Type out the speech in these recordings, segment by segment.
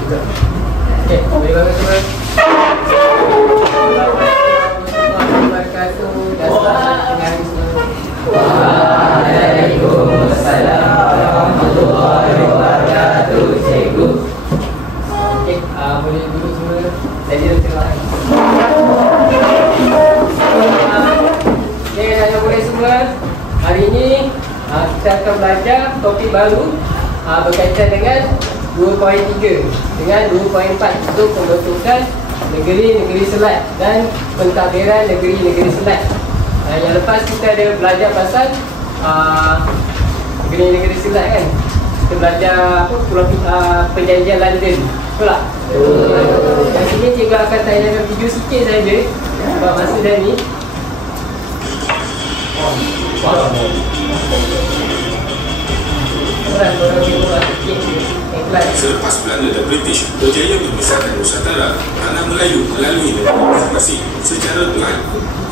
Okey, boleh bangun semua. Waalaikumsalam warahmatullahi wabarakatuh, cikgu. Okey, boleh duduk semua. Jadi terima kasih. Okey, saya boleh semua. Hari ini kita akan belajar topik baru berkaitan dengan 2.3 dengan 2.4 untuk pembentukan negeri-negeri selat dan pentadbiran negeri-negeri selat. Yang lepas kita ada belajar pasal negeri-negeri selat kan. Kita belajar perjanjian London. Betul tak? Yang sini cikgu akan tanyakan video sikit saja sebab masa dah ni. Selepas Belanda dan British berjaya memisahkan Nusantara, tanah Melayu melalui negara masing-masing secara pelan.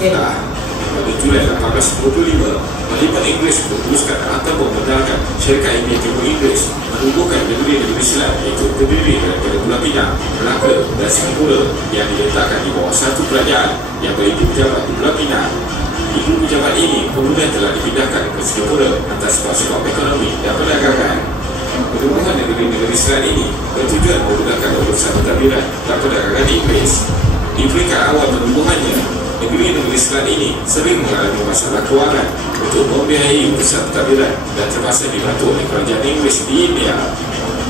Pada Julai 1825, Parlimen Inggeris memutuskan atau membenarkan Syarikat India Timur Inggeris menubuhkan negeri-negeri Selat iaitu terdiri daripada Pulau Pinang, Melaka dan Singapura yang diletakkan di bawah satu kerajaan yang beribu pejabat di Pulau Pinang. Ibu pejabat ini kemudian telah dipindahkan ke Singapura atas sebab ekonomi dan perdagangan. Penubuhan negeri-negeri Selat ini bertujuan menggunakan urusan pentadbiran dan perdagangan Inggeris. Di peringkat awal penubuhannya, negeri-negeri Selat ini sering mengalami masalah kewangan untuk membiayai urusan pentadbiran dan terpaksa dibantu oleh kerajaan Inggeris di India.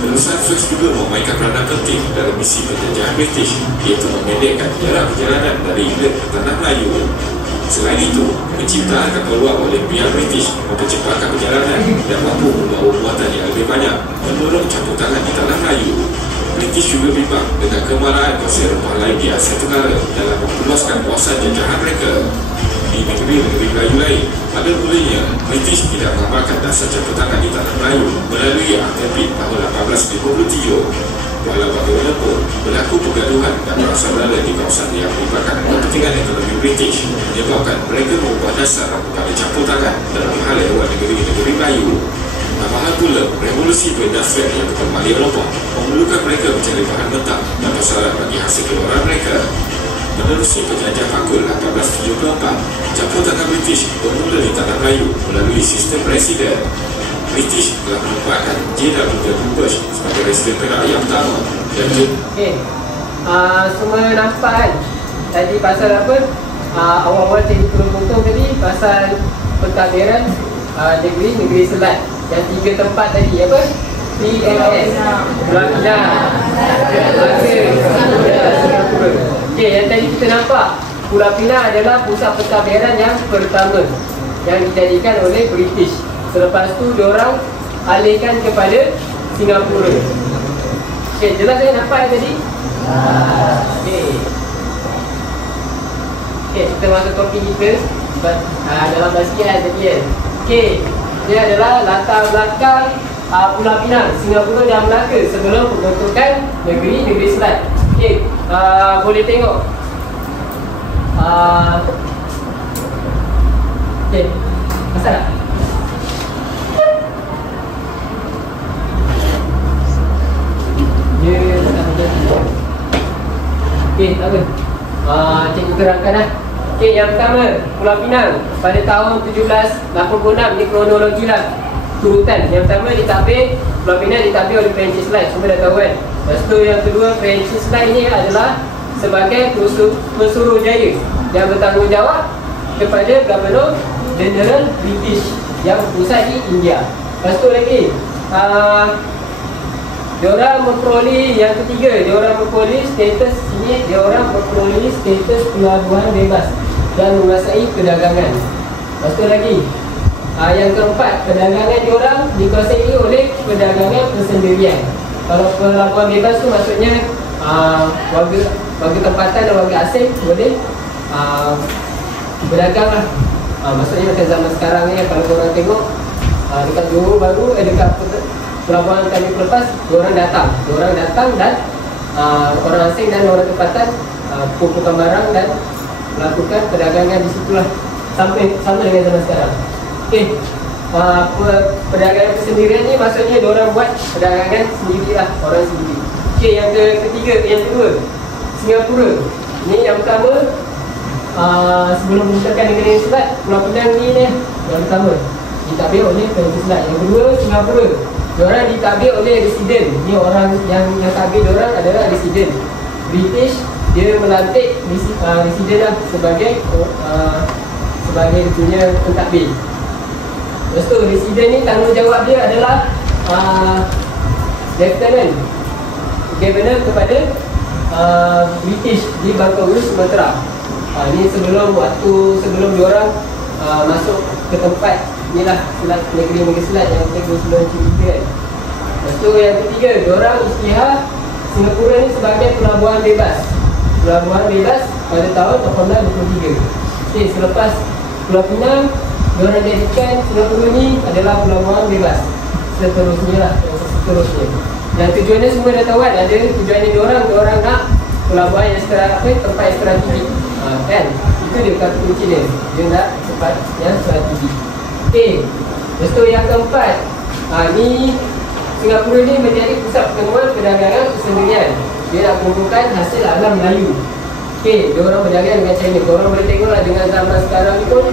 Perusahaan Suez juga memainkan peranan penting dalam misi penjajahan British, iaitu memendekkan jarak perjalanan dari England ke tanah Melayu. Selain itu, penciptaan kapal luar oleh pihak British mempercepatkan perjalanan dan mampu membawa muatan yang lebih banyak menurut campur tangan di tanah Melayu. British juga bimbang dengan kemarahan bangsa Eropah lain di Asia Tenggara dalam memperluaskan kuasa jajahan mereka. Di negeri-negeri Melayu lain, pada mulanya British tidak mengamalkan dasar campur tangan di tanah Melayu melalui Akta Pitt tahun 1857. Walau bagaimanapun, berlaku pergaduhan dan perasaan Belanda di kawasan yang melibatkan kepentingan ekonomi British menyebabkan mereka mengubah dasar pada campur tangan dalam hal ehwal negeri-negeri Melayu. Tambahan pula, revolusi perindustrian yang berkembang di Eropah memerlukan mereka mencari bahan mentah dan pasaran bagi hasil keluaran mereka. Menerusi perjanjian Fakul 1874, campur tangan British bermula di tanah Melayu melalui sistem presiden. British telah menempatkan J.W. Bush sebagai Presiden Perak yang pertama. Semua nampak kan? Tadi pasal apa? Awal-awal cikgu turun potong tadi pasal pentadbiran negeri-negeri selat. Yang 3 tempat tadi apa? PLS, Pulau Pinang, Singapura. Yang tadi kita nampak Pulau Pinang adalah pusat pentadbiran yang pertama yang dijadikan oleh British. Selepas tu diorang alihkan kepada Singapura. Okey, jelas saya nampak yang tadi? Okey, kita masuk topik kita dalam bahagian tadi kan. Okey, dia adalah latar belakang Pulau Pinang, Singapura dan Melaka sebelum pembentukan negeri-negeri Selat. Okey, boleh tengok. Okey, pasal tak? Okey, tak apa. Cikgu terangkan dah. Okey, yang pertama, Pulau Pinang pada tahun 1786, ni kronologi lah turutan. Yang pertama ditadbir, Pulau Pinang ditadbir oleh Perancis Selat, semua dah tahu kan. Lepas tu yang kedua, Perancis Selat ini adalah sebagai Pesuruhjaya yang bertanggungjawab kepada Governor General British yang berpusat di India. Lepas tu lagi diorang memperoleh yang ketiga, diorang memperoleh status ini, diorang memperoleh status pelabuhan bebas dan menguasai perdagangan. Lepas tu lagi yang keempat, perdagangan diorang dikuasai oleh perdagangan persendirian. Kalau pelabuhan bebas tu maksudnya warga tempatan dan warga asing boleh berdagang lah. Maksudnya macam zaman sekarang ni, kalau korang tengok dekat Johor baru, dekat pelabuhan kami lepas, diorang datang dan orang asing dan orang tempatan kumpulkan barang dan melakukan perdagangan di situlah, sampai sama dengan zaman sekarang. Okey, perdagangan persendirian ni maksudnya diorang buat perdagangan sendirilah, orang sendiri. Okey, yang kedua Singapura. Ni yang pertama, sebelum menyusahkan negara yang selat, Pulau Pinang ni yang pertama ditadbir oleh Pemerintah Selat. Yang kedua, Singapura. Diorang ditadbir oleh residen. Ni orang yang tadbir diorang adalah residen. British dia melantik residen lah sebagai punya pentadbir. Lepas tu residen ni tanggungjawab dia adalah Lieutenant Governor kepada British di Bangkaulu, Sumatera. Ni sebelum diorang masuk ke tempat ni lah, negeri Selat yang kita sebelum cerita kan. Lepas tu yang ketiga, diorang isytihar Singapura ni sebagai pelabuhan bebas. Pelabuhan bebas pada tahun 1823. Okey, selepas Pulau Pinang, diorang jadikan Singapura ni adalah pelabuhan bebas. Seterusnya. Dan tujuannya semua dah tahu kan, ada tujuannya diorang nak pelabuhan yang tempat yang strategik. Kan? Itu dia kata kunci dia. Dia nak tempat yang strategik. Okey. Lepas tu yang keempat, ni Singapura ni menjadi pusat pertemuan perdagangan persendirian. Dia nak kumpulkan hasil alam Melayu. Okey, dia orang berdagang dengan China. Korang boleh tengoklah dengan zaman sekarang ni pun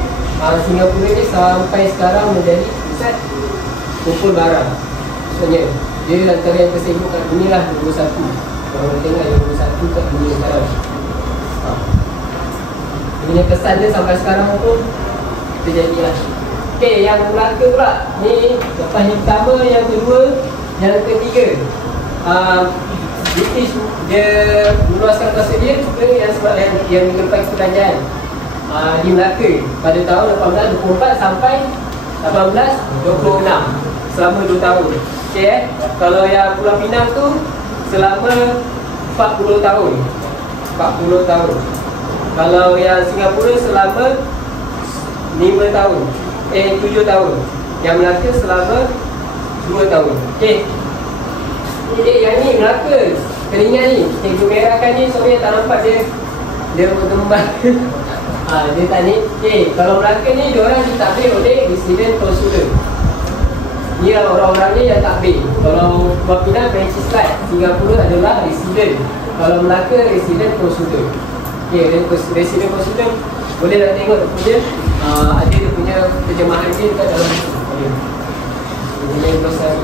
Singapura ni sampai sekarang menjadi pusat kumpul barang. Maksudnya dia antara yang tersibuk kat dunia lah, nombor 1. Korang boleh tengok yang nombor 1 kat dunia sekarang. Dia punya kesan dia sampai sekarang pun terjadi lah. Okey, yang Melaka pula. Ni lepas yang pertama, yang kedua, yang ketiga, British dia meluaskan kuasa dia ke yang mengerupai kerajaan di Melaka pada tahun 1824 sampai 1826, selama 2 tahun. Okey, kalau yang Pulau Pinang tu selama 40 tahun. Kalau yang Singapura selama 5 tahun. 7 tahun. Yang Melaka selama 2 tahun. Okey. Yang ni Melaka, keringan ni, tengok merahkan ni, sorry tak nampak dia berkembang. Dia tak ni. Okey, kalau Melaka ni diorang ditadbir oleh residen konsuler. Ni orang-orangnya yang takbir. Kalau Pulau Pinang Perancis Selat, Singapura adalah residen. Kalau Melaka residen konsuler. Okey, residen konsuler boleh nak tengok dia punya ada dia punya terjemahan dia dekat dalam dia punya glosari.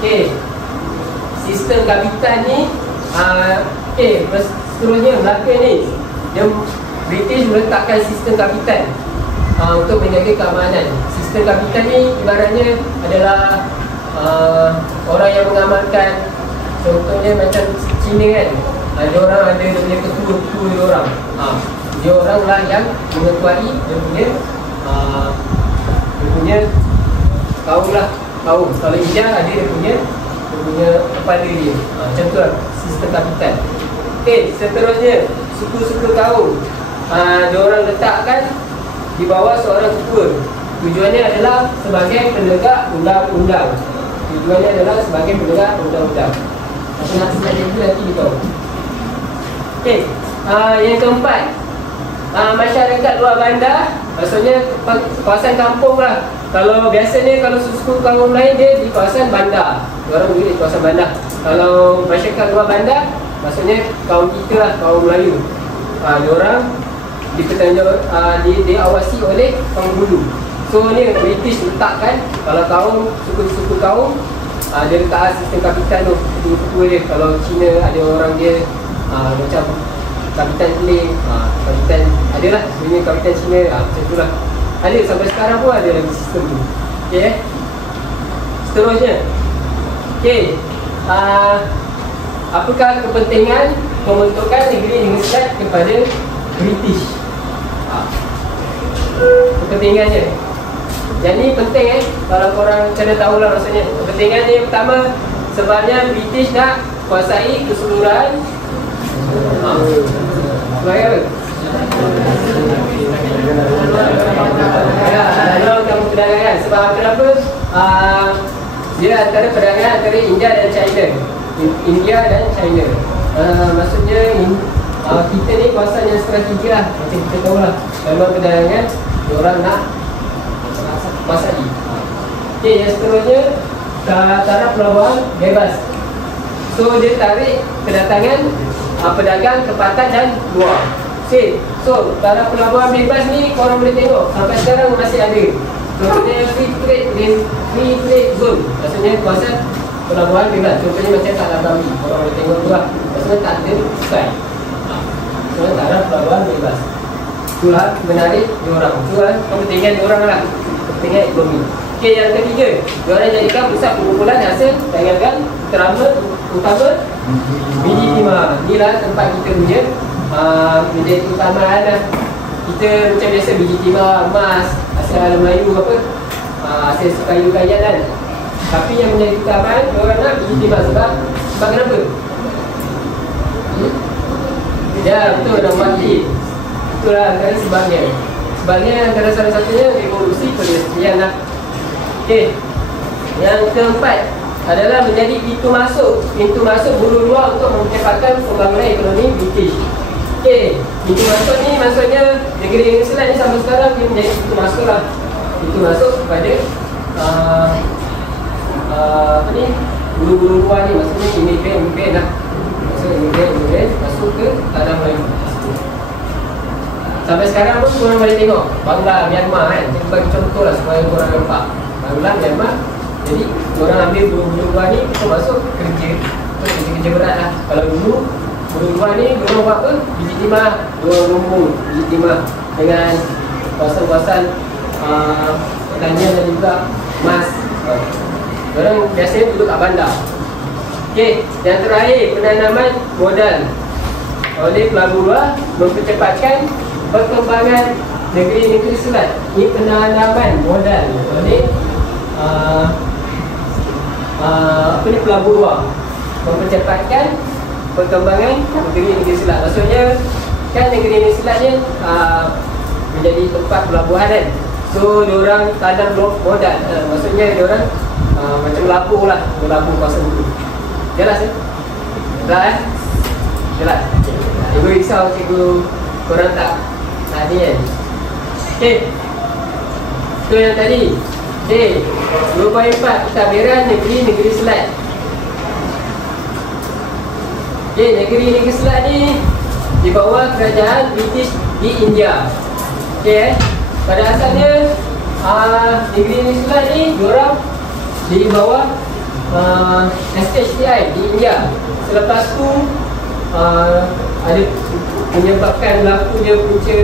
Okey, sistem kapitan ni okey, seterusnya Melaka ni dia British meletakkan sistem kapitan untuk menjaga keamanan. Sistem kapitan ni ibaratnya adalah orang yang mengamalkan. Contohnya macam Cina kan, dia orang ada dia punya ketua-ketua dia orang. Dia orang lah yang mengetuai dia punya kaum lah. Kaum. Kalau India ada dia punya kepala dia. Macam tu lah sistem kapitan. Okey, seterusnya suku-suku kaum. Dia orang letakkan di bawah seorang ketua. Tujuannya adalah sebagai penegak undang-undang. Apa nak sengaja itu nanti kita tahu. Okey, yang keempat, masyarakat luar bandar. Maksudnya kawasan kampung lah. Kalau biasanya kalau suku kaum lain dia di kawasan bandar, orang duduk di kawasan bandar. Kalau masyarakat luar bandar, maksudnya kaum kita lah, kaum Melayu. Diorang diawasi oleh penghulu. So ni British letakkan, kalau kaum suku-suku kaum dia letak sistem kapitan tu, ketua dia. Kalau Cina ada orang dia macam kapitan Keling, kapitan adalah punya kapitan Cina, macam tu lah. Ada sampai sekarang pun ada lagi sistem tu. Okey, seterusnya. Okey, apakah kepentingan pembentukan negeri Selat kepada British? Kepentingannya, yang ni penting kalau korang kena tahulah maksudnya. Kepentingannya yang pertama, sebabnya British nak kuasai keseluruhan kamu perdagangan. Sebab kenapa? Dia antara perdagangan antara India dan China. Maksudnya kita ni kawasan yang strategi lah. Macam kita tahu lah, dalam perdagangan diorang nak kuasai. Okey, yang seterusnya, cara pelabuhan bebas. So dia tarik kedatangan pedagang tempatan dan luar. Okay. So dalam pelabuhan bebas ni korang boleh tengok sampai sekarang masih ada. Contohnya free trade zone. Maksudnya kawasan pelabuhan bebas. Contohnya macam tak Bali. Korang boleh tengok tu lah. Maksudnya tak ada sky. Maksudnya tak ada pelabuhan bebas. Itulah menarik diorang. Itulah kepentingan diorang lah. Kepentingan ekonomi. Okay, yang ketiga, diorang jadikan pusat pengumpulan hasil dagangan utama biji timah. Inilah tempat kita punya menjadi keutamaan lah. Kita macam biasa biji timah, emas, hasil Melayu apa, hasil kayu-kayan kan. Tapi yang menjadi keutamaan diorang nak biji timah sebab kenapa? Ya betul, dah mati. Itulah antara sebabnya. Sebabnya antara salah satunya revolusi perindustrian lah. Okey. Yang keempat adalah menjadi pintu masuk bulu luar untuk mempercepatkan pembangunan ekonomi British. Okey, pintu masuk ni maksudnya negeri England ni sampai sekarang dia menjadi pintu masuk lah. Pintu masuk kepada apa ni, bulu-bulu luar ni, maksudnya imigran lah. Maksudnya imigran masuk ke tanah Melayu. Sampai sekarang pun korang boleh tengok Bangla, Myanmar kan. Saya bagi contoh lah supaya korang nampak. Bangla, Myanmar. Jadi korang ambil bulu-bulu luar ni, kita masuk kerja berat lah. Kalau dulu bulu luar ni dorang buat apa? Biji timah, dorang rumbung biji timah dengan kawasan-kawasan pertanian dan juga emas. Dorang biasanya duduk kat bandar. Okey, yang terakhir, penanaman modal oleh pelabuhan luar mempercepatkan perkembangan negeri-negeri selat. Ini penanaman modal oleh apa ni, pelabuhan luar mempercepatkan perkembangan negeri-negeri selat. Maksudnya kan negeri-negeri selat ni menjadi tempat pelabuhan kan. So diorang tanam modal, maksudnya diorang macam labur lah, labur kawasan dulu. Jelas Jelas Jelas. Cikgu risau cikgu korang tak ni kan. Okay, so yang tadi. Okay, 2.4 pentadbiran negeri-negeri selat. Okay, negeri-negeri selat ni di bawah kerajaan British di India. Okay, pada asalnya negeri-negeri selat ni diorang di bawah SHTI di India. Selepas tu ada menyebabkan berlakunya punca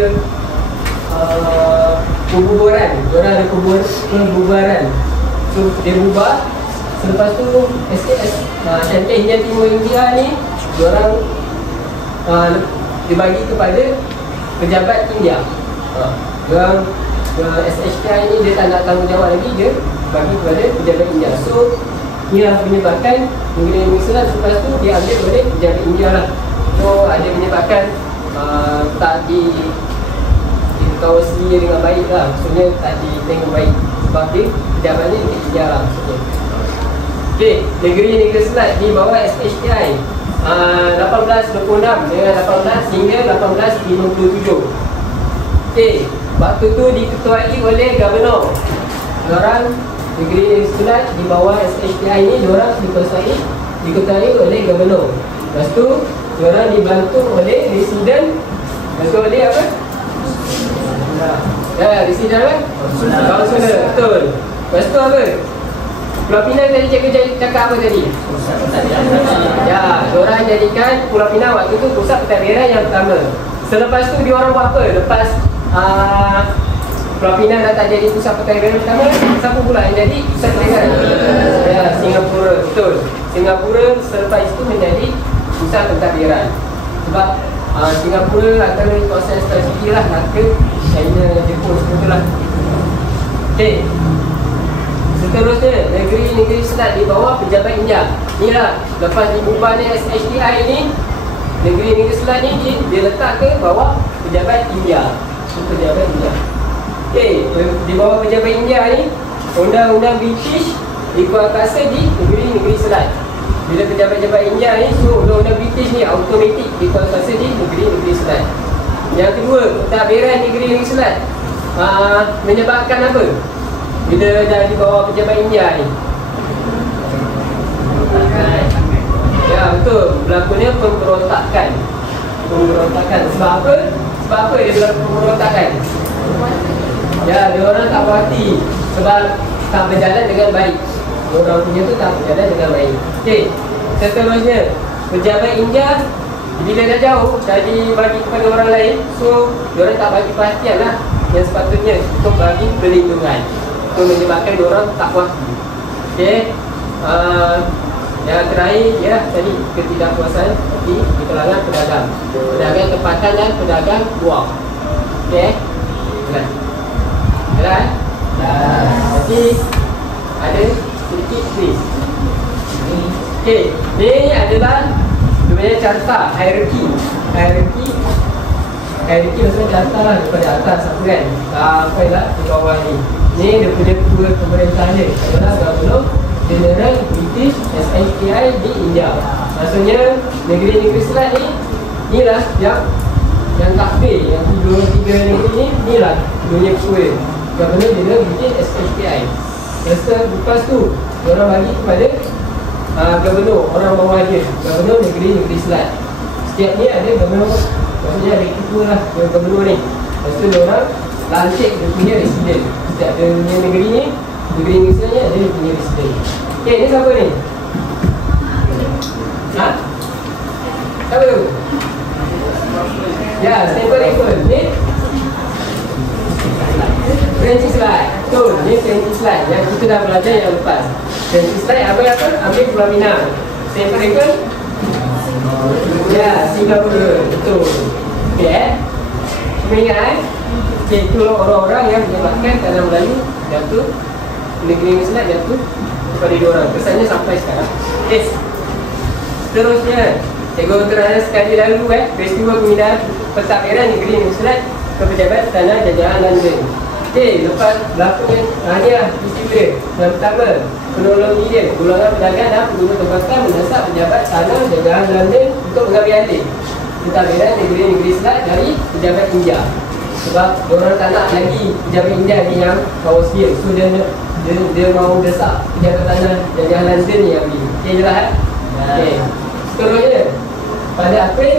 pembubaran. Diorang ada pembubaran. So dia bubar. Selepas tu SKS Shanghai Indian Timur India ni diorang dibagi kepada pejabat India. Diorang SHTI ni dia tak nak tanggungjawab lagi, dia bagi kepada pejabat India. So ia menyebabkan negeri-negeri selat selepas tu diambil oleh pejabat India lah. So ada menyebabkan tak dikawasi dengan baik lah. Maksudnya tak ditengok baik sebab dia pejabatnya di India lah maksudnya. Okay, negeri-negeri selat di bawah SHTI 1826 dengan 18 hingga 1857. Okay, waktu tu diketuai oleh Governor. Diorang negeri selat di bawah SHTI ni diorang diketuai oleh Governor. Lepas tu diorang dibantu oleh Resident. Lepas tu oleh apa? Resident kan? Councilor, betul. Lepas tu apa? Pulau Pinang tadi cikgu cakap apa tadi? Ya, diorang jadikan Pulau Pinang waktu tu pusat pentadbiran yang pertama. Selepas tu diorang buat apa? Lepas Pulau Pinang dah tak jadi pusat pentadbiran pertama, siapa pula yang jadi pusat pentadbiran? Ya, Singapura, betul. Singapura selepas itu menjadi pusat pentadbiran. Sebab Singapura antara kawasan strategi lah, Melaka, China, Jepun, semua lah. Okay, seterusnya negeri-negeri selat di bawah pejabat India. Inilah lepas dibubarnya SHTI ni, negeri-negeri selat ni dia letak ke bawah pejabat India. Pejabat India. Okay, di bawah pejabat India ni, undang-undang British dikuatkuasa di negeri-negeri selat. Bila pejabat-pejabat India ni, so undang-undang British ni automatik dikuatkuasa di negeri-negeri selat. Yang kedua, pentadbiran negeri-negeri selat menyebabkan apa? Bila dah di bawah pejabat India ni, ya, Ya betul, berlakunya pemberontakan. Pemberontakan. Sebab apa? Sebab apa dia berlaku pemberontakan? Ya, dia orang tak puas hati sebab tak berjalan dengan baik. Orang punya tu tak berjalan dengan baik. Okey, seterusnya pejabat India bila dah jauh, dah dibagi kepada orang lain, so dia orang tak bagi perhatian lah yang sepatutnya untuk bagi perlindungan. Itu menyebabkan dia orang tak puas hati. Okey, yang terakhir ya tadi ketidakpuasan di kalangan pedagang. Pedagang tempatan dan pedagang buah. Okey. Jelas. Jelas? Jadi ada sedikit quiz. Okey, ni adalah sebenarnya carta hierarki. Hierarki maksudnya carta lah daripada atas apa kan. Sampailah di bawah ni. Ni dia punya ketua pemerintahan dia adalah Governor General British SNPI di India. Maksudnya negeri-negeri Selat ni inilah yang takbir, yang tiga negeri ni inilah dunia ketua Governor General British SNPI. Lepas tu orang bagi kepada Governor orang bawah dia, Governor negeri-negeri Selat. Setiap ni ada Governor, maksudnya ada ketua lah Governor ni. Lepas tu orang lantik dia punya residen. Setiap dunia negeri ni, negeri-negeri Selat ni ada dia punya residen. Okay, ni siapa ni? Ha? Siapa tu? Ya, Stanford Rifle. Ni? Francis Light. Betul, ni Francis Light yang kita dah belajar yang lepas. Francis Light ambil apa? Ambil Pulau Pinang. Stanford Rifle? Ya, Singapura. Betul. Okay, cuma ingat okay, itu orang-orang yang menyebabkan tanah Melayu jatuh, negeri Selat jatuh kepada diorang. Kesannya sampai sekarang. Yes. Seterusnya, cikgu terangkan sekali lalu peristiwa pemindahan pentadbiran negeri Selat ke pejabat tanah jajahan London. Okey, lepas berlakunya ni lah peristiwa dia. Yang pertama, kronologi dia. Golongan pedagang dan pengguna tempatan mendesak pejabat tanah jajahan London untuk mengambil alih pentadbiran negeri-negeri Selat dari pejabat India. Sebab diorang tak nak lagi pejabat India ni yang kawas dia. So dia mahu desak pejabat tanah jajahan London ni yang ambil. Okey je lah Okey. Seterusnya pada April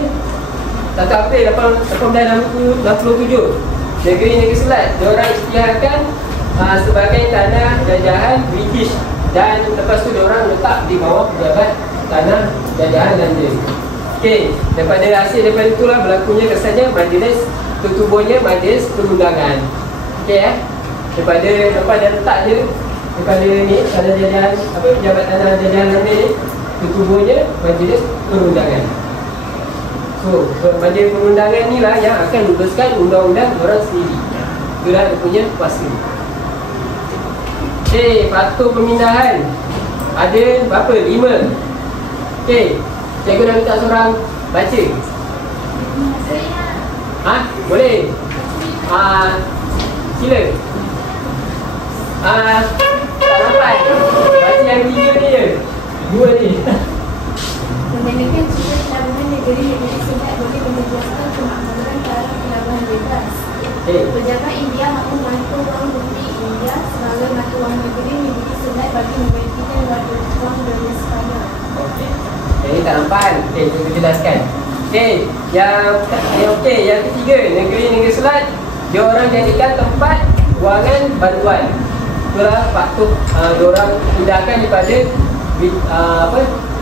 1 April 1867 negeri-negeri Selat diorang isytiharkan sebagai tanah jajahan British. Dan lepas tu diorang letak di bawah pejabat tanah jajahan London. Okey, daripada hasil daripada itulah berlakunya kesannya majlis tertubuhnya majlis perundangan. Okey daripada lepas dia letak je daripada ni tanah jajahan apa pejabat tanah jajahan London ni tertubuhnya majlis perundangan. So majlis perundangan ni lah yang akan luluskan undang-undang orang sendiri. Itulah dia punya kuasa. Okey, faktor pemindahan ada berapa? 5. Okey, cikgu nak minta seorang baca. Ha? Boleh? Sila. Tak dapat. Baca yang 3 ni je. 2 ni. Memiliki cita pelabuhan negeri yang Selat boleh menjelaskan kemakmuran dalam pelabuhan bebas. Pejabat India mahu bantu wang rupee India sebagai mata wang negeri Selat bagi menggantikan wang dolar sekarang. Okey. Yang ni tak nampak. Okey, kita jelaskan. Okey, yang ketiga, negeri-negeri Selat dia orang jadikan tempat wangan bantuan. Itulah faktor diorang pindahkan daripada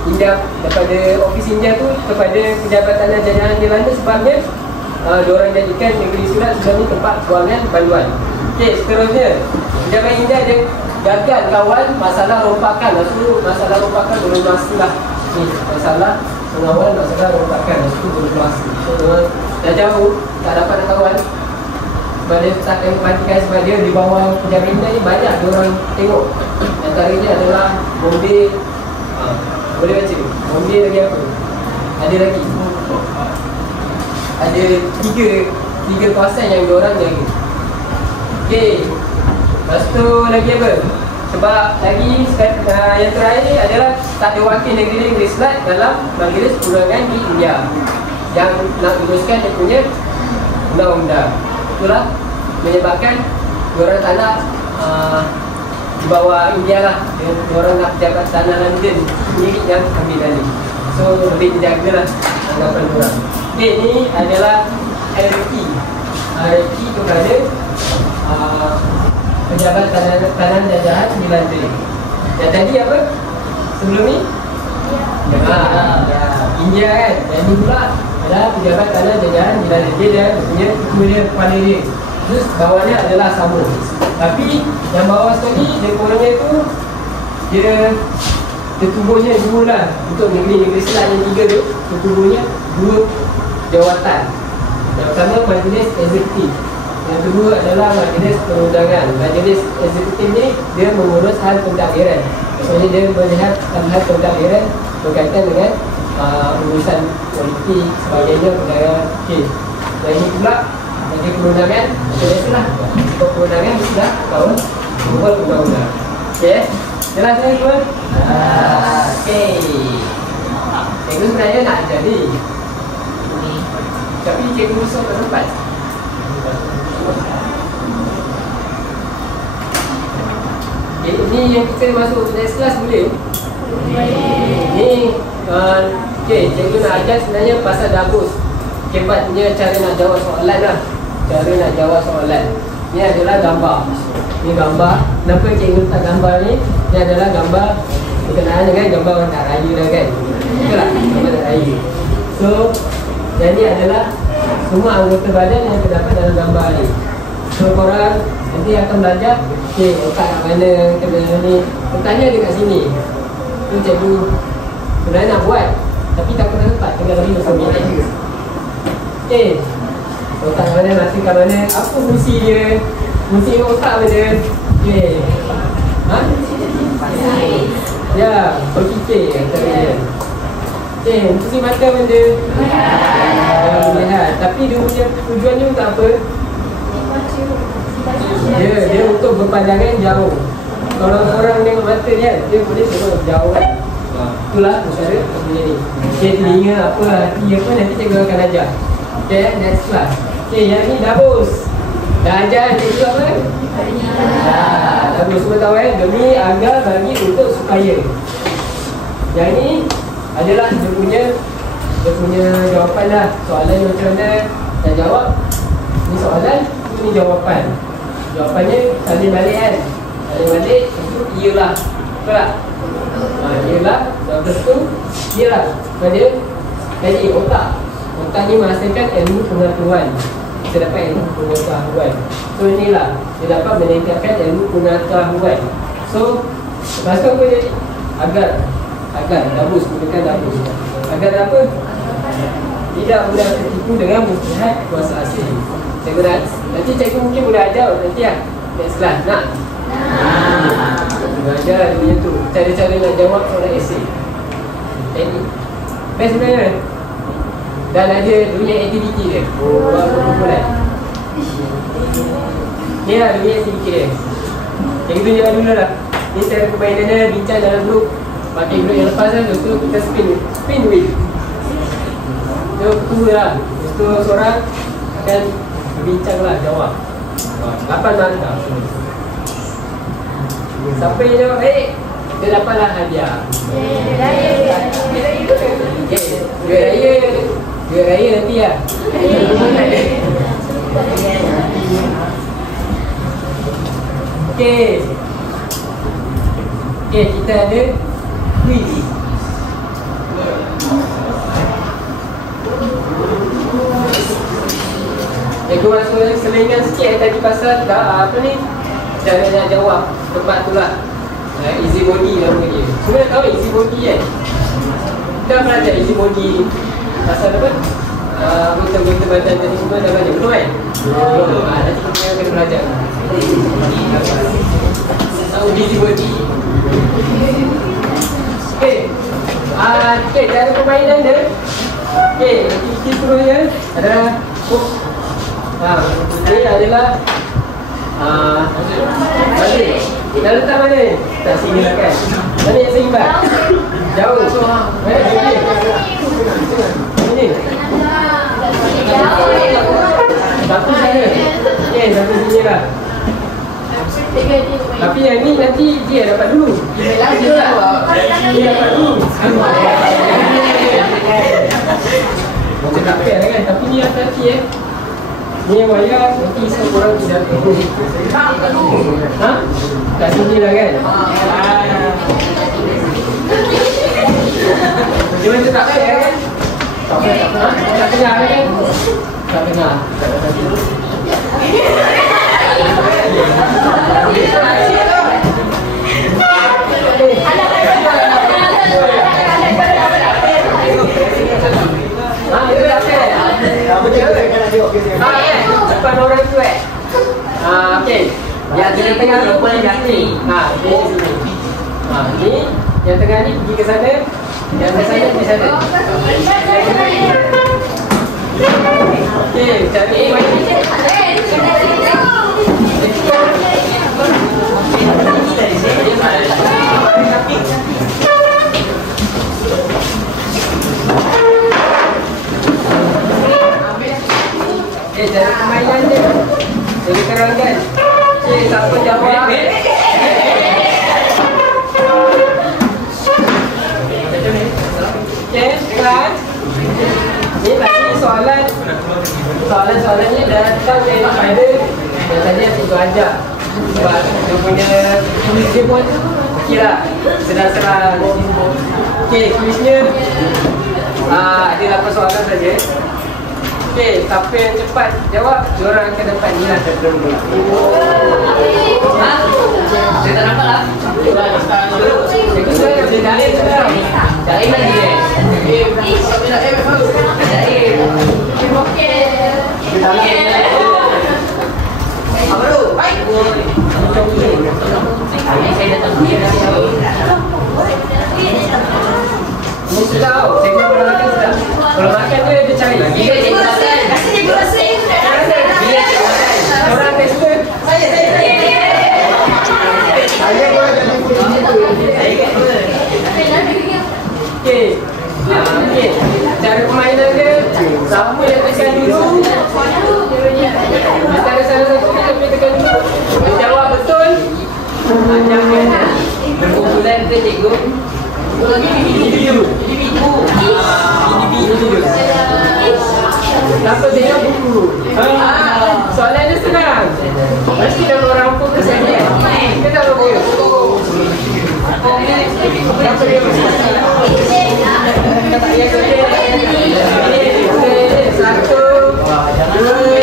India, daripada ofis India tu kepada pejabat tanah jajahan di London. Sebabnya diorang jadikan negeri Selat sebagai tempat wangan bantuan. Okey, seterusnya pejabat India dia gagal kawal masalah rompakan. Masalah rompakan belum masuklah. Ni masalah mengawal masalah rompakan itu belum masuk. So diorang dah jauh tak dapat nak kawal. Sebab dia tak matikan sebab dia di bawah pejabat India ni banyak diorang tengok. Antaranya adalah Bombay. Boleh baca Bombay lagi apa? Ada lagi. Ada tiga kawasan yang diorang jaga. Okey. Lepas tu lagi apa? Sebab lagi yang terakhir ni adalah tak ada wakil negeri-negeri Selat dalam majlis perundangan di India yang nak luluskan dia punya undang-undang. Itulah menyebabkan diorang tak nak di bawah India lah. Diorang nak pejabat tanah London sendiri yang ambil alih. So lebih dijaga lah anggapan orang. Okay, ni adalah hierarki. Hierarki kepada pejabat tanam jajahan di Melaka. Yang tadi apa? Sebelum ni? India kan. Yang ni pula adalah pejabat tanam jajahan di Melaka. Dia punya ketua dia, kepala dia. Terus bawahnya adalah sama. Tapi yang bawah sekali dia kurangnya tu dia tertubuhnya dua lah. Untuk negeri-negeri Selat yang tiga tu tertubuhnya dua jawatan. Yang pertama majlis eksekutif, yang kedua adalah majlis perundangan. Majlis eksekutif ni dia mengurus hal pentadbiran. Maksudnya dia melihat hal pentadbiran berkaitan dengan urusan politik sebagainya, perkara kes. Dan ini pula majlis perundangan, biasalah untuk perundangan sudah tahu membuat undang-undang. Okey, jelas ni tuan? Okey. Cikgu sebenarnya nak ajar ni, tapi cikgu rusak tak sempat. Okay, ini yang kita masuk next class boleh? Ni okay, cikgu nak ajar sebenarnya pasal dapus. Hebatnya cara nak jawab soalan lah. Cara nak jawab soalan. Ni adalah gambar. Ni gambar. Kenapa cikgu letak gambar ni? Ni adalah gambar berkenaan dengan gambar orang tak raya lah kan. Betul tak? Gambar tak raya. So, yang ni adalah semua anggota badan yang terdapat dalam gambar ni. So, korang nanti akan belajar, okay, otak kat mana, kena ni. Bertanya dekat sini. Tu cikgu sebenarnya nak buat, tapi tak pernah sempat. Tinggal lagi untuk minit. Okay, otak kat mana, masa kat mana, apa fungsi dia, fungsi otak benda. Okay, ya, berfikir antara dia. Okay, fungsi mata benda melihat. Tapi dia punya tujuannya untuk apa? Dia untuk berpandangan jauh. Kalau orang tengok mata dia, dia boleh tengok jauh kan. Itulah cara punya ni. Okay, telinga apa, hati apa, nanti cikgu akan ajar. Okay, next class. Okay, yang ni dapus. Dah ajar cikgu apa? Dapus semua tahu kan? Demi agar bagi untuk supaya. Yang ni adalah dia punya jawapan lah. Soalan macam mana dah jawab. Ni soalan, ni jawapan. Jawapannya salin balik kan. Salin balik, itu iyalah. Betul tak? Iyalah. Lepas tu iyalah. Pada tadi otak. Otak ni menghasilkan ilmu pengetahuan. Kita dapat ilmu pengetahuan. So inilah, dia dapat meningkatkan ilmu pengetahuan. So lepas tu apa jadi? Agar dapus, gunakan dapus. Agar apa? Tidak mudah tertipu dengan muslihat kuasa asli. Cikgu nanti cikgu mungkin boleh ajar nanti lah. Next class, nak? Cikgu ajar dunia tu. Cara-cara nak jawab soalan esei. Ini best sebenarnya. Dan ada dunia aktiviti dia. Buat kumpulan. Ni lah dunia aktiviti dia. Cikgu tunjukkan dulu lah. Ni cara permainannya, bincang dalam grup. Pakai grup yang lepas lah, lepas tu kita spin wheel. So ketua lah. Lepas tu seorang akan berbincang lah, jawab 8 mantap. Siapa yang jawab baik, dia dapatlah hadiah. Duit raya nanti lah. Okay, kita ada quiz. Aku masuk selingan sikit tadi pasal apa ni, cara nak jawab tempat tu lah. Easy body nama dia. Semua tahu easy body kan? Kita belajar easy body pasal apa? Anggota-anggota badan tadi semua dah belajar, betul kan? Belum. Nanti kita akan belajar tahu easy body. Okay, cara permainan dia. Okay, aktiviti seterusnya adalah ini adalah balik. Dah letak mana? Tak sini lah kan? Mana yang seimbang? Jauh. Sini. Satu sana. Okay, satu sini lah. Tapi yang ni nanti dia dapat dulu. Dia dapat dulu. Macam tak fair kan? Tapi ni hati-hati Ni yang wayar, nanti semua orang tidak ha? Kat sini lah kan? Dia macam tak fair kan? Tak fair, ha? Tak kenal kan? Tak kenal. Depan orang tu okey. Yang tengah tu boleh ganti. Ni sini. Ni yang tengah ni pergi ke sana. Yang ke sana pergi sana. Okey, cari cari permainan dia. Jadi terangkan. Siapa jawab? Kelas. Ni tadi soalan. Soalan ni datang daripada yang tadi yang cikgu ajar. Sebab dia punya kuis dia pun okey lah. Sedang-sedang. Okey, kuisnya ada 8 soalan saja. Okey, siapa yang cepat jawab, diorang akan dapat nilai tertentu. Saya tak nampak lah. Cikgu saya boleh dalil sudah. Dalil lagi deh. Apa tu? Baik. Saya datang ke sini. Mesti tahu, cikgu pernah makan sudah. Kalau makan tu dia cari. Dia cikgu makan. Kasih cikgu rasa. Dia cikgu makan. Orang tester. Saya. Saya boleh jadi kunci. Saya kat mana? Okey. Okey. Cara permainan dia, siapa yang tekan dulu? Antara salah satu siapa yang tekan dulu? Jawab betul. Jangan berkumpulan ke cikgu. Individu. Siapa tengok buku? Soalan dia senang. Mesti kalau orang pun ke sana. Kita tak tahu. Siapa dia mesti tak payah kerja. 1 2 3.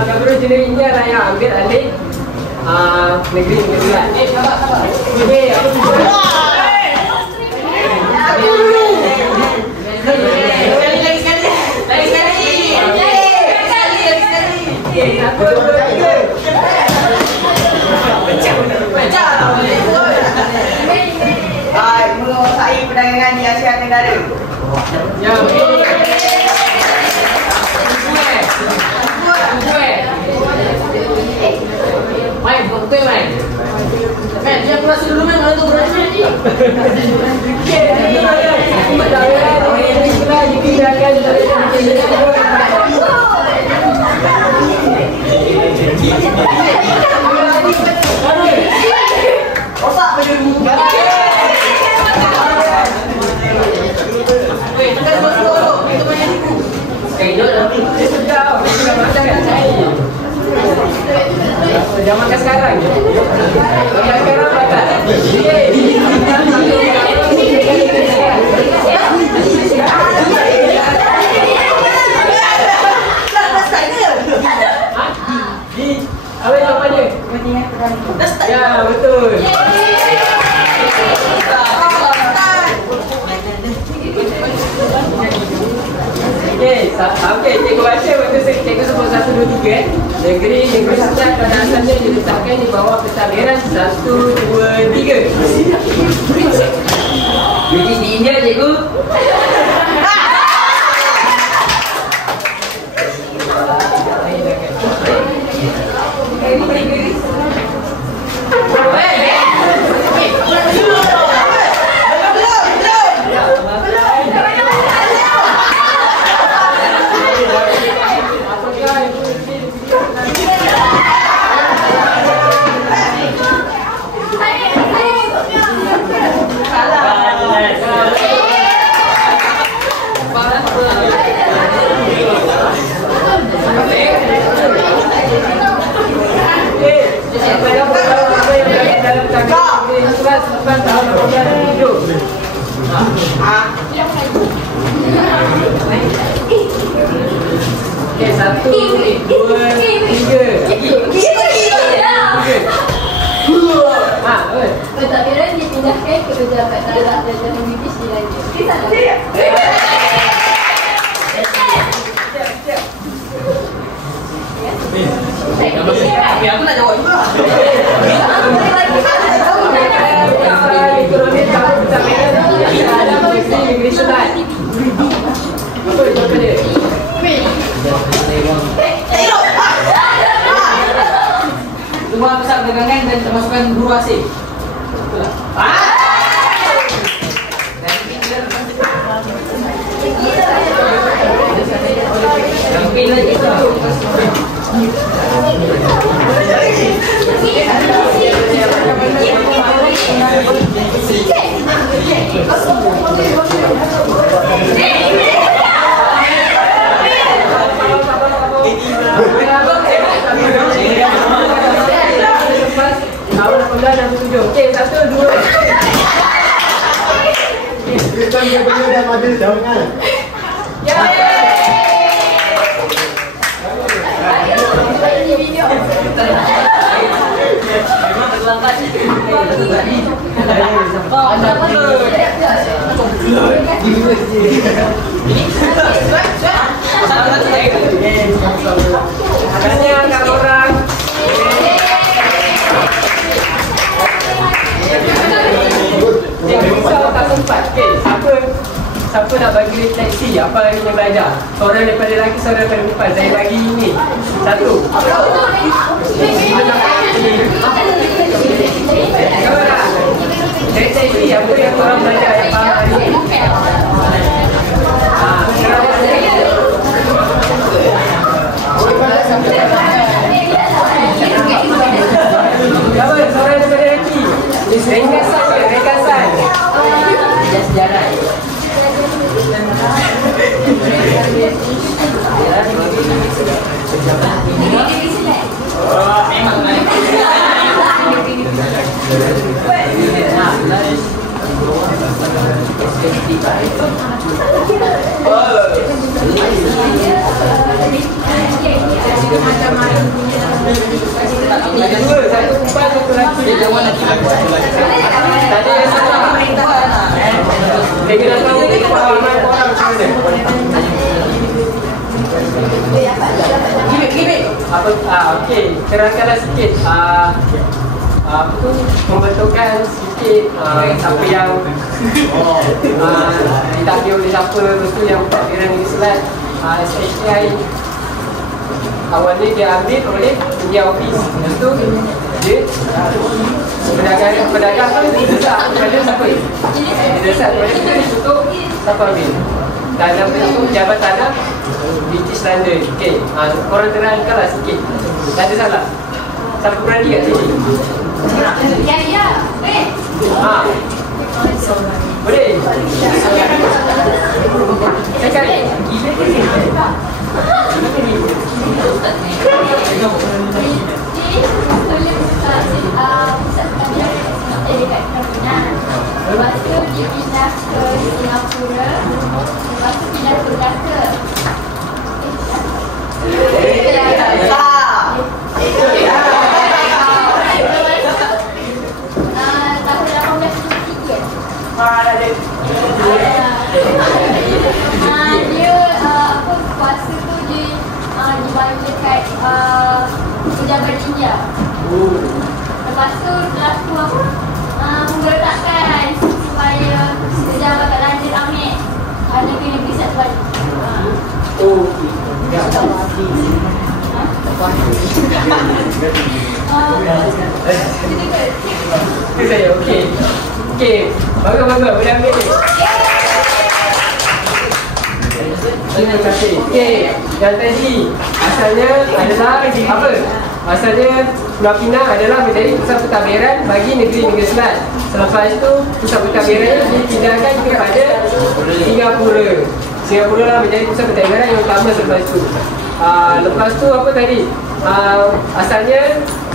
Gabungan jenis India lah yang ambil alih negeri India. Sabar. Okey, apa tu? Menguasai perdagangan di Asia Tenggara. Ya, main, bukan main. Dia kelas dulu main mana tu berani ni? Otak baju ni. Zaman sekarang. Zaman sekarang batal. Okey. Ya, betul. Okey, cikgu baca waktu cikgu sebut 1, 2, 3 Negeri Selat pada asalnya diletakkan di bawah pentadbiran 1, 2, 3. British di India, cikgu. Okey, 1, 2, 3. Pentadbiran dipindahkan ke pejabat darat dan Jalan British dilanjut. Tapi aku nak jawab juga. Ekonomi tahun pentadbiran ada Negeri Selat. Apa jawapan dia? Rumah besar dagangan dan termasukkan guru asing. Betul tak? Yang pilih lagi tu. Okey, 1, 2. Kita punya dah ada jangan. Kat orang. Risau tak sempat. Okey, siapa nak bagi refleksi apa yang kita belajar? Seorang daripada lelaki, seorang daripada perempuan. Saya bagi ini. 1. Kawan, refleksi apa yang korang belajar yang faham hari ini? Kawan, seorang daripada lelaki. Ringkasan. Sejarah. Okey, terangkanlah sikit apa tu, pembentukan sikit siapa yang ditakdir oleh siapa, lepas tu yang pentadbiran Negeri Selat SHI awalnya dia ambil oleh India Office, lepas tu dia pedagang tu desak kepada siapa? Dia desak kepada kita, dia tutup, siapa ambil? Dalam bentuk jabatan British London. Okey, korang terangkanlah sikit. Tak ada salah. Siapa berani kat sini? Ya. Boleh? Cakap ni. Lepas tu dipindah ke Singapura. Lepas tu pindah ke Melaka. Itu saya, okey. Okey, bagus. Boleh ambil ni. Terima kasih. Okey, yang tadi asalnya adalah apa? Asalnya Pulau Pinang adalah menjadi pusat pentadbiran bagi negeri-negeri Selat. Selepas itu pusat pentadbirannya dipindahkan kepada Singapura. Singapura lah menjadi pusat pentadbiran yang utama selepas itu. Lepas tu apa tadi? Asalnya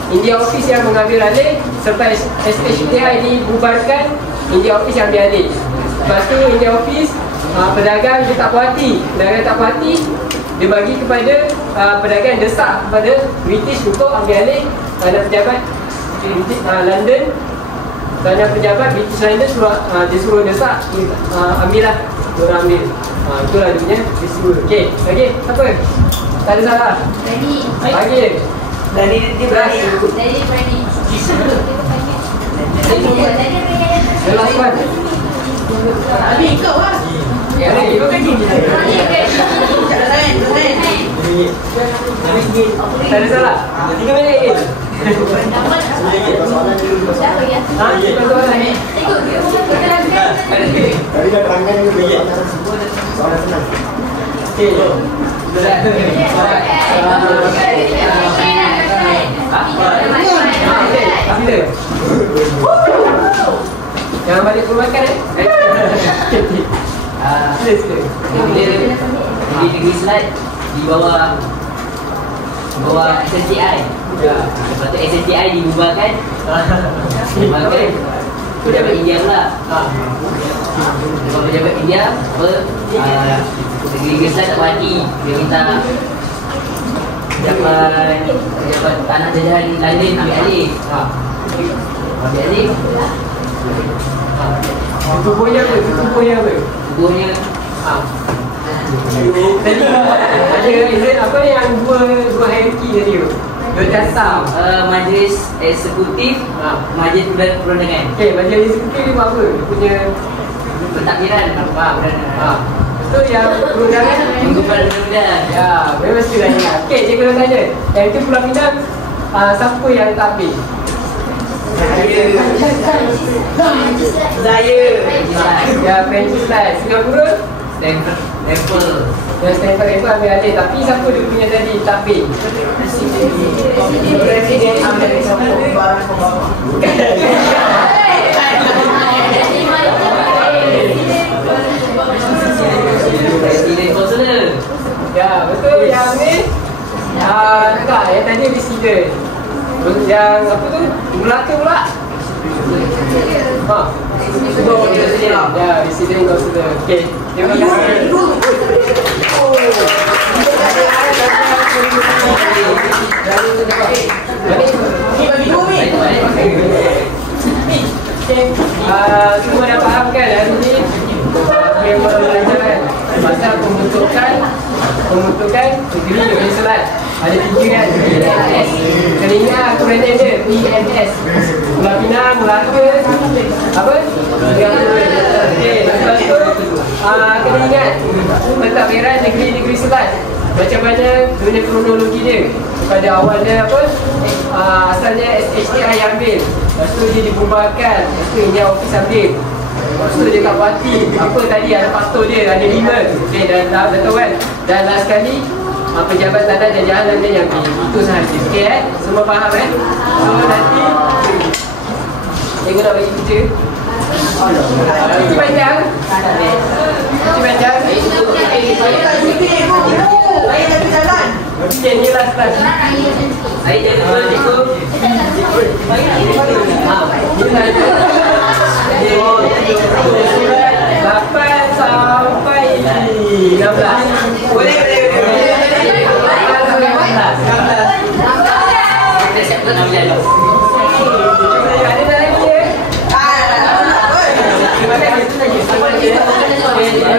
India Office yang mengambil alih. Selepas SHTI dibubarkan, India Office yang ambil alih. Lepas tu India Office, pedagang dia tak puas hati, dia bagi kepada pedagang, desak kepada British untuk ambil alih kerana pejabat London, kerana pejabat British London disuruh desak, ambillah, diorang ambil. Itulah dia punya peristiwa. Okey, lagi apa? Tak ada salah. Lagi. Dari dia berani. The last one. Habis kau lah. Ya, ikut kaki. Tak ada salah. 3 minit lagi. Soalan ni. Tadi dah terangkan juga soalan senang. Okey. Jangan balik permakan Di negeri Selat di bawah SNTI. Lepas tu SNTI dibubarkan. Pejabat India pula. Pejabat India negeri Selat tak berhati. Dia minta pejabat tanah jajahan London ambil alih. Ambil alih. Tubuhnya apa? Tubuhnya Tadi ada reason apa yang dua hierarki tadi tu? Dua dasar. Majlis Eksekutif, Majlis Perundangan. Okey, majlis eksekutif ni buat apa? Dia punya pentadbiran. So yang perundangan Menggunakan undang-undang. ya, memang mesti lah ingat. Okey, cikgu nak tanya. Yang itu Pulau Pinang, siapa yang takbir? Saya. Ya, Perancis lah. Singapura? Temple. Yang Stanford Apple ambil alih. Tapi siapa dia punya tadi takbir? Presiden Amerika Barack Obama. Presiden konsuler. Ya, betul. Yang ni tak, yang tadi presiden. Yang apa tu? Melaka pula. Ya, presiden konsuler. Okey, terima kasih. Semua dah faham kan hari ni yang belajar kan pasal pembentukan negeri Selat. Ada 3 kan, PNS. Kena ingat acronym dia, PNS. Pulau Pinang, Melaka, apa? Okey, lepas tu kena ingat pentadbiran negeri-negeri Selat. Macam mana dunia kronologi dia. Pada awalnya apa? Asalnya SHTI ambil. Lepas tu dia dibubarkan. Lepas tu India Office ambil. Lepas tu dia kat Wati. Apa tadi ada faktor dia, ada 5. Okey, dan dah tahu kan. Dan last sekali pejabat tanah jajahan London yang ambil. Itu sahaja. Okey semua faham So nanti cikgu nak bagi kerja. Cuci panjang. Cuci panjang. Saya dah berjalan. Okey, ni last. Saya jadi cikgu. Lapan sampai 16. Boleh. Kita siap nak berjalan. Ada dah lagi Terima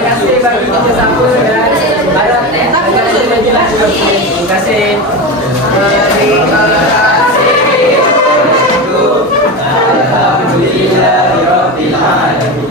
kasih bagi kerjasama dan harap terima kasih. Alhamdulillah Rabbil Alamin.